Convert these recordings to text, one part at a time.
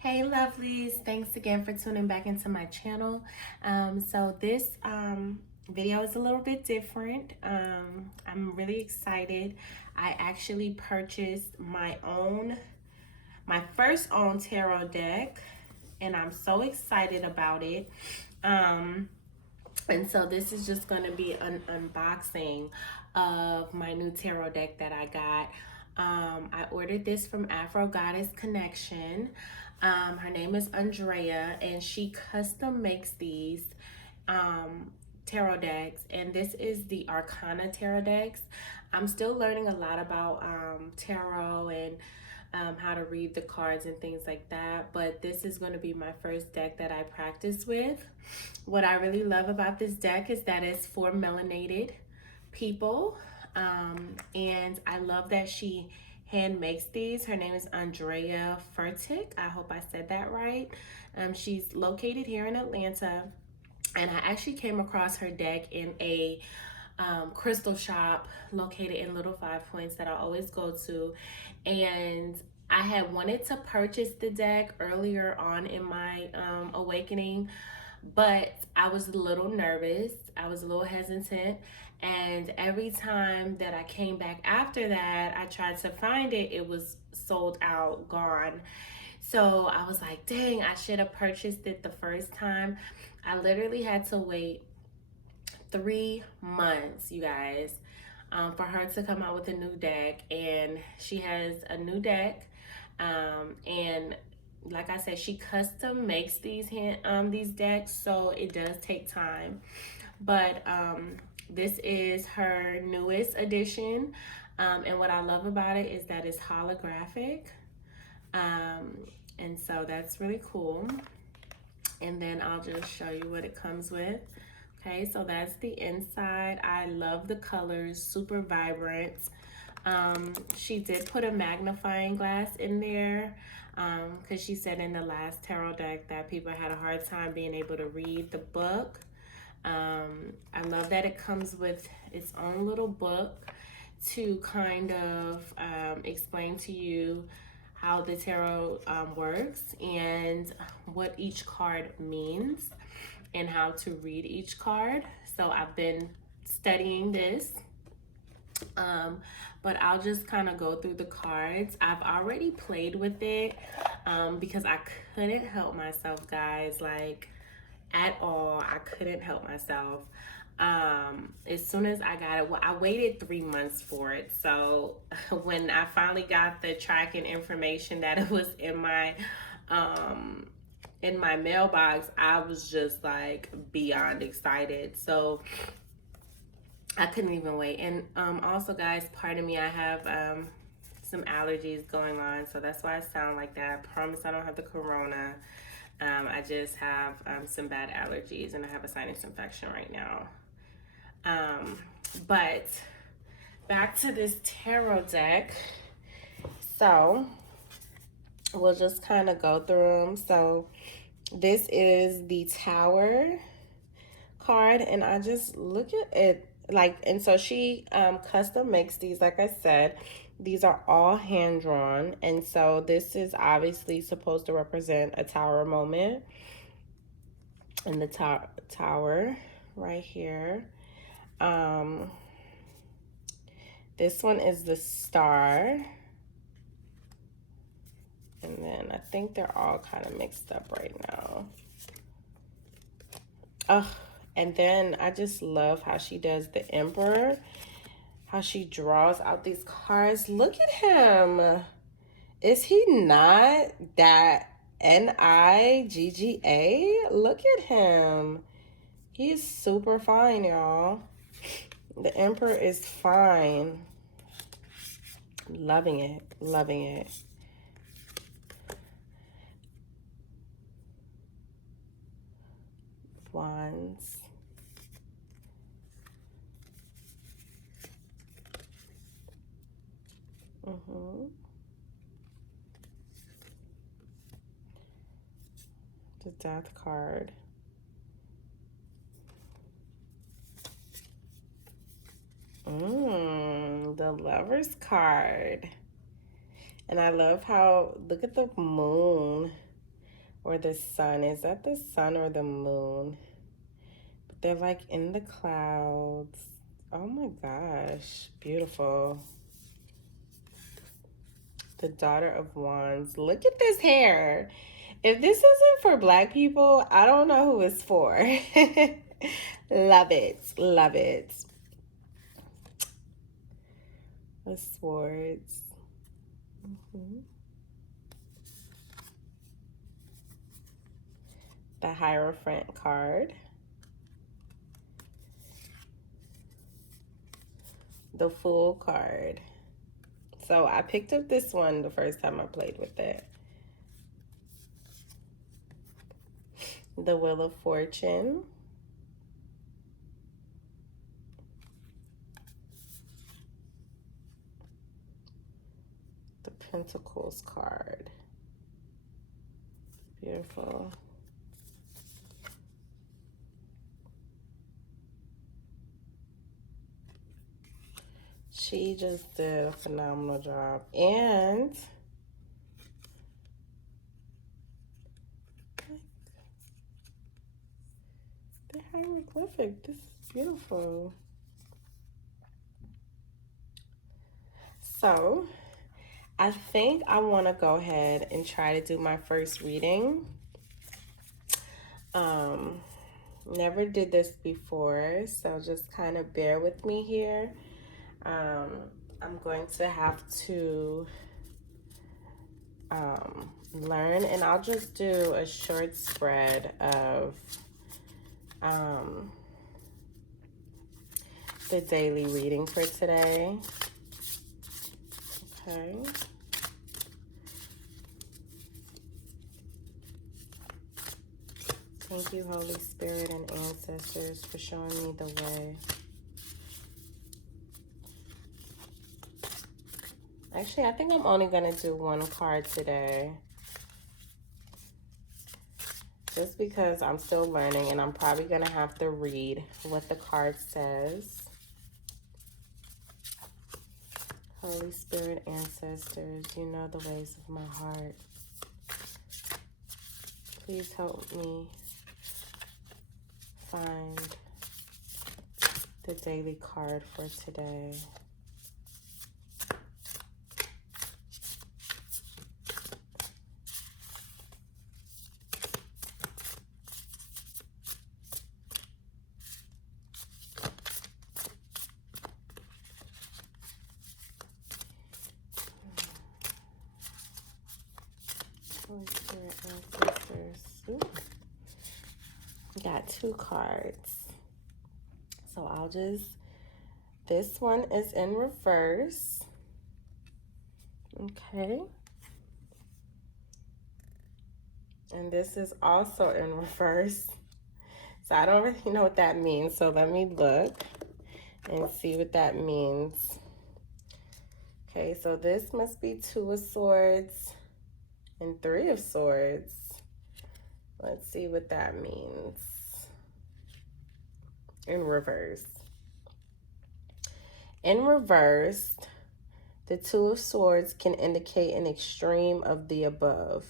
Hey lovelies, thanks again for tuning back into my channel. So this video is a little bit different. I'm really excited. I actually purchased my first own tarot deck, and I'm so excited about it. And so this is just going to be an unboxing of my new tarot deck that I got. I ordered this from Afro Goddess Connection. Her name is Andrea, and she custom makes these tarot decks, and this is the Arcana tarot decks. I'm still learning a lot about tarot and how to read the cards and things like that, but this is going to be my first deck that I practice with. What I really love about this deck is that it's for melanated people, and I love that she hand makes these. Her name is Andrea Furtick. I hope I said that right. She's located here in Atlanta, and I actually came across her deck in a crystal shop located in Little Five Points that I always go to, and I had wanted to purchase the deck earlier on in my awakening, but I was a little nervous. I was a little hesitant. And every time that I came back after that, I tried to find it, it was sold out, gone. So I was like, dang, I should have purchased it the first time. I literally had to wait 3 months, you guys, for her to come out with a new deck. And she has a new deck. And like I said, she custom makes these decks, so it does take time. But this is her newest edition, and what I love about it is that it's holographic, and so that's really cool. And then I'll just show you what it comes with. Okay, so that's the inside. I love the colors, super vibrant. She did put a magnifying glass in there because she said in the last tarot deck that people had a hard time being able to read the book. I love that it comes with its own little book to kind of explain to you how the tarot works and what each card means and how to read each card. So I've been studying this, but I'll just kind of go through the cards. I've already played with it because I couldn't help myself, guys, like at all. I couldn't help myself. As soon as I got it, well, I waited 3 months for it. So when I finally got the tracking information that it was in my mailbox, I was just like beyond excited. So I couldn't even wait. And also, guys, pardon me, I have some allergies going on, so that's why I sound like that. I promise I don't have the corona. I just have some bad allergies, and I have a sinus infection right now. But back to this tarot deck. So we'll just kind of go through them. So this is the Tower card, and I just look at it like, and so she custom makes these. Like I said, these are all hand drawn, and so this is obviously supposed to represent a tower moment, and the tower right here. This one is the star, and then I think they're all kind of mixed up right now. Oh, and then I just love how she does the Emperor, how she draws out these cards. Look at him. Is he not that Nigga? Look at him. He's super fine, y'all. The Emperor is fine. Loving it. Loving it. Wands. The Death card. The Lovers card. And I love how, look at the moon. or the sun. Is that the sun or the moon? But they're like in the clouds. Oh my gosh, beautiful. The Daughter of Wands. Look at this hair. If this isn't for black people, I don't know who it's for. Love it. Love it. The Swords. The Hierophant card. The Fool card. So I picked up this one the first time I played with it. The Wheel of Fortune. The Pentacles card. Beautiful. She just did a phenomenal job. And the hieroglyphic. This is beautiful. So I think I want to go ahead and try to do my first reading. Never did this before, so just kind of bear with me here. I'm going to have to learn, and I'll just do a short spread of the daily reading for today. Okay. Thank you, Holy Spirit and ancestors, for showing me the way. Actually, I think I'm only going to do one card today. Just because I'm still learning and I'm probably going to have to read what the card says. Holy Spirit, ancestors, you know the ways of my heart. Please help me find the daily card for today. Holy Spirit, ancestors. Ooh. Got two cards. So I'll just, this one is in reverse. Okay. And this is also in reverse. So I don't really know what that means. So let me look and see what that means. Okay, so this must be Two of Swords and Three of Swords. Let's see what that means in reverse. In reverse, the Two of Swords can indicate an extreme of the above.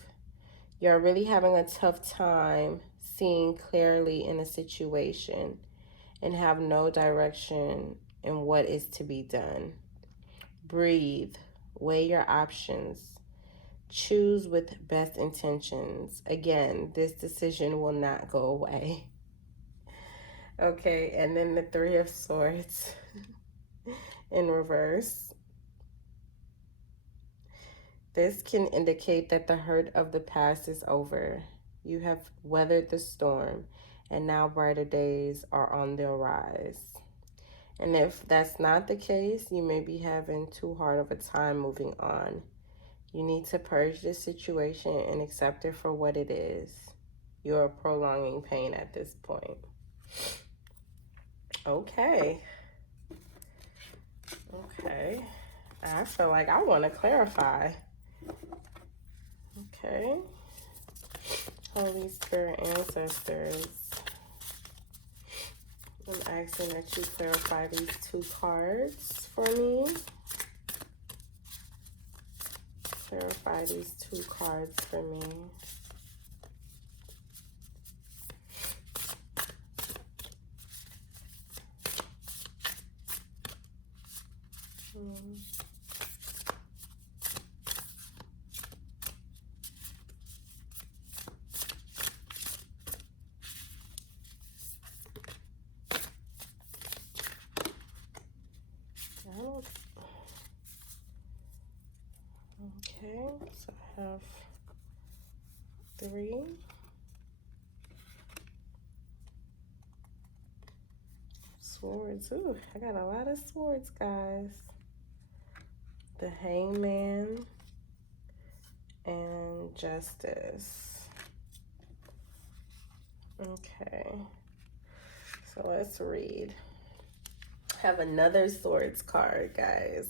You're really having a tough time seeing clearly in a situation and have no direction in what is to be done. Breathe, weigh your options, choose with best intentions. Again, this decision will not go away. Okay, and then the Three of Swords in reverse. This can indicate that the hurt of the past is over. You have weathered the storm, and now brighter days are on the rise. And if that's not the case, you may be having too hard of a time moving on. You need to purge this situation and accept it for what it is. You're prolonging pain at this point. Okay. Okay. I feel like I want to clarify. Okay. Holy Spirit, ancestors, I'm asking that you clarify these two cards for me. Clarify these two cards for me. Okay, so I have 3. Swords. Ooh, I got a lot of swords, guys. The Hangman and Justice. Okay, so let's read. I have another swords card, guys.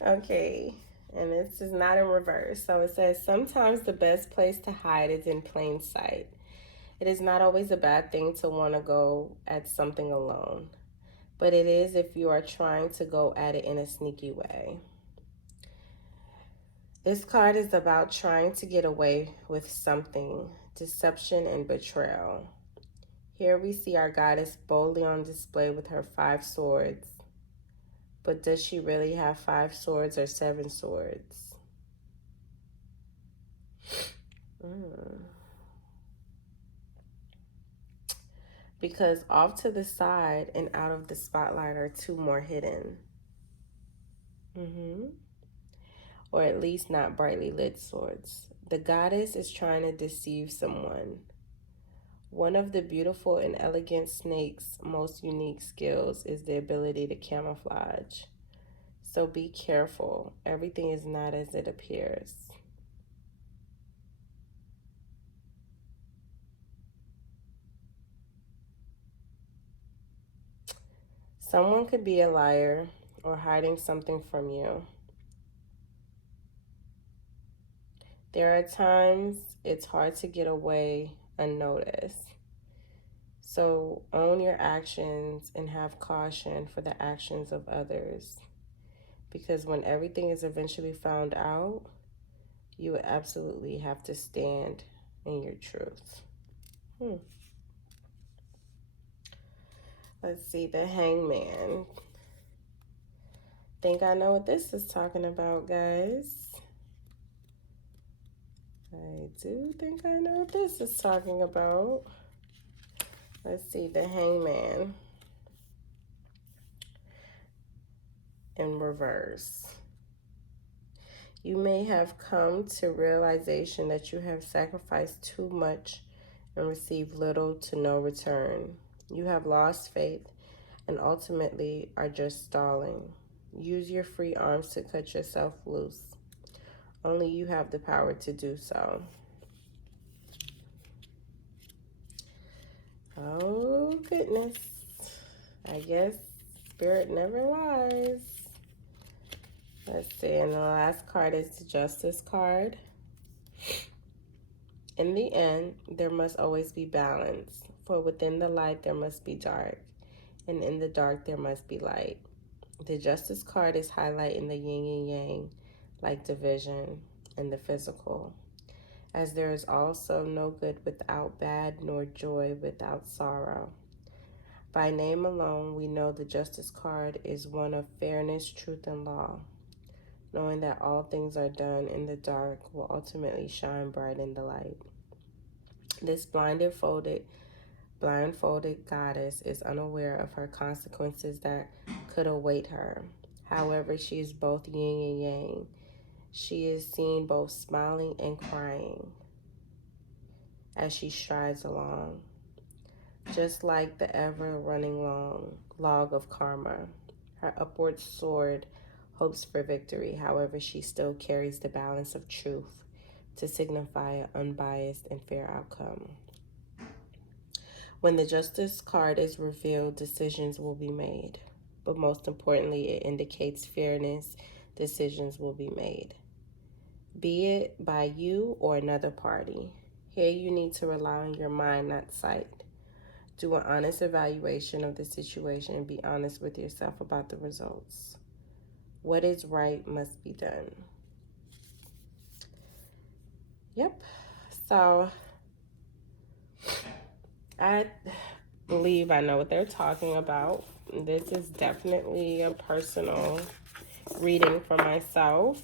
Okay, and this is not in reverse. So it says, sometimes the best place to hide is in plain sight. It is not always a bad thing to want to go at something alone, but it is if you are trying to go at it in a sneaky way. This card is about trying to get away with something, deception and betrayal. Here we see our goddess boldly on display with her 5 swords. But does she really have 5 swords or 7 swords? Because off to the side and out of the spotlight are 2 more hidden. Or at least not brightly lit swords. The goddess is trying to deceive someone. One of the beautiful and elegant snake's most unique skills is the ability to camouflage. So be careful. Everything is not as it appears. Someone could be a liar or hiding something from you. There are times it's hard to get away unnoticed. So own your actions and have caution for the actions of others. Because when everything is eventually found out, you would absolutely have to stand in your truth. Let's see, the Hangman. Think I know what this is talking about, guys. I do think I know what this is talking about. Let's see, the Hangman in reverse. You may have come to realization that you have sacrificed too much and received little to no return. You have lost faith and ultimately are just stalling. Use your free arms to cut yourself loose. Only you have the power to do so. Oh, goodness. I guess spirit never lies. Let's see, and the last card is the Justice card. In the end, there must always be balance, for within the light there must be dark, and in the dark there must be light. The Justice card is highlighting the yin and yang, like division in the physical, as there is also no good without bad, nor joy without sorrow. By name alone, we know the Justice card is one of fairness, truth, and law. Knowing that all things are done in the dark will ultimately shine bright in the light. This blindfolded goddess is unaware of her consequences that could await her. However, she is both yin and yang. She is seen both smiling and crying as she strides along, just like the ever-running log of karma. Her upward sword hopes for victory. However, she still carries the balance of truth to signify an unbiased and fair outcome. When the Justice card is revealed, decisions will be made. But most importantly, it indicates fairness. Decisions will be made, be it by you or another party. Here you need to rely on your mind, not sight. Do an honest evaluation of the situation and be honest with yourself about the results. What is right must be done. Yep. So I believe I know what they're talking about. This is definitely a personal reading for myself.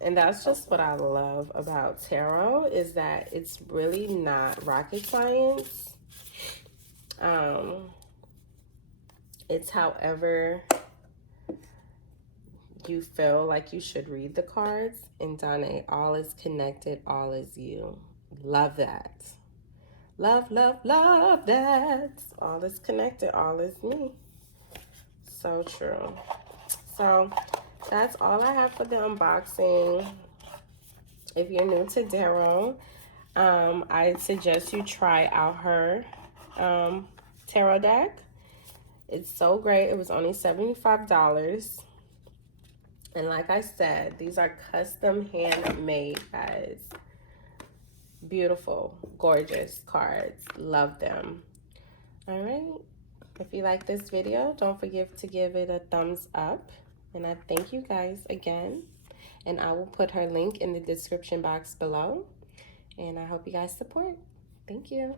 And that's just what I love about tarot, is that it's really not rocket science. It's however you feel like you should read the cards. And Donna, all is connected, all is you. Love that. Love, love, love that. All is connected, all is me. So true. So that's all I have for the unboxing. If you're new to Darrow, I suggest you try out her tarot deck. It's so great. It was only $75. And like I said, these are custom handmade, guys. Beautiful, gorgeous cards. Love them. All right. If you like this video, don't forget to give it a thumbs up. And I thank you guys again. And I will put her link in the description box below. And I hope you guys support. Thank you.